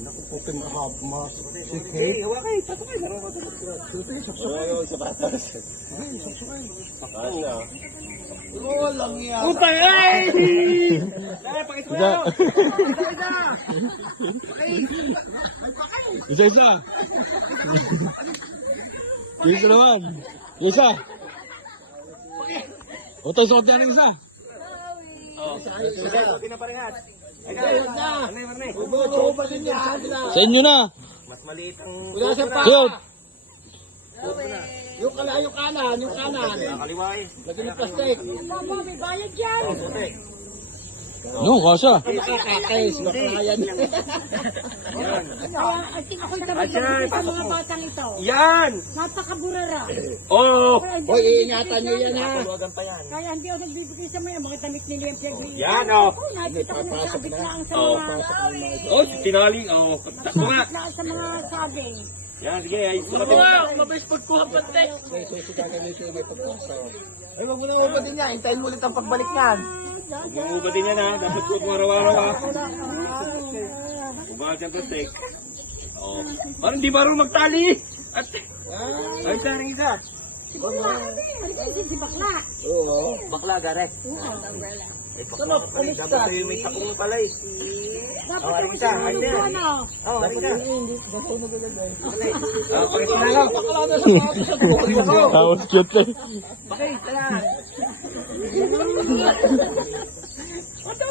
Naku po kayo mahaba. Hey, hawa kayo. Sakay. Oo, sapatos. Walang yan. Utay ay! Dahil, pakita mo yan. Isa. Isa naman. Isa. Utay, suot yan yung isa. Sige, pinaparingat. Sa inyo na. Mas maliit ang... Suot. Yung kanan. Kaliwa eh. Lagyan ng plastic. Mama, may bayad yan. No, kasha. Nakakakais, makayan. Kaya, I think ako'y sabay sa mga batang ito. Yan! Napakaburara. Oh! Hoy, iingatan nyo yan ha. Tawagan pa yan. Kaya hindi ako nagbibigay sa mga damit nila yung pinag-iingatan. Yan, oh. Nakita ko na sabit na ang sa Oh. mga... Oh, tinali. Oh, takbo nga. Na sa mga saging. Yan, sige. Ayos mo natin. Wow, mabilis pagkuha pante. Ay, wag mo na ubatin niya. Hintayin mo ulit ang pagbalik niyan. Umuuba din yan ha. Dapat ko mo araw-araw ha. Uba dyan pante. Oh. Parang di marunong magtali. At... Ay, taring isa. Si bakla. Oo. Bakla, gare. Sunod, ulit ka. Dapat kayo may takong pala eh. Dapat haring ako isa, sa haring mga isa. ano. Oh, haring isa. Hindi, nasunog agad eh. Pakita na lang. Bakla na sa mga sa Tapos cute eh. Bakit? Ayan.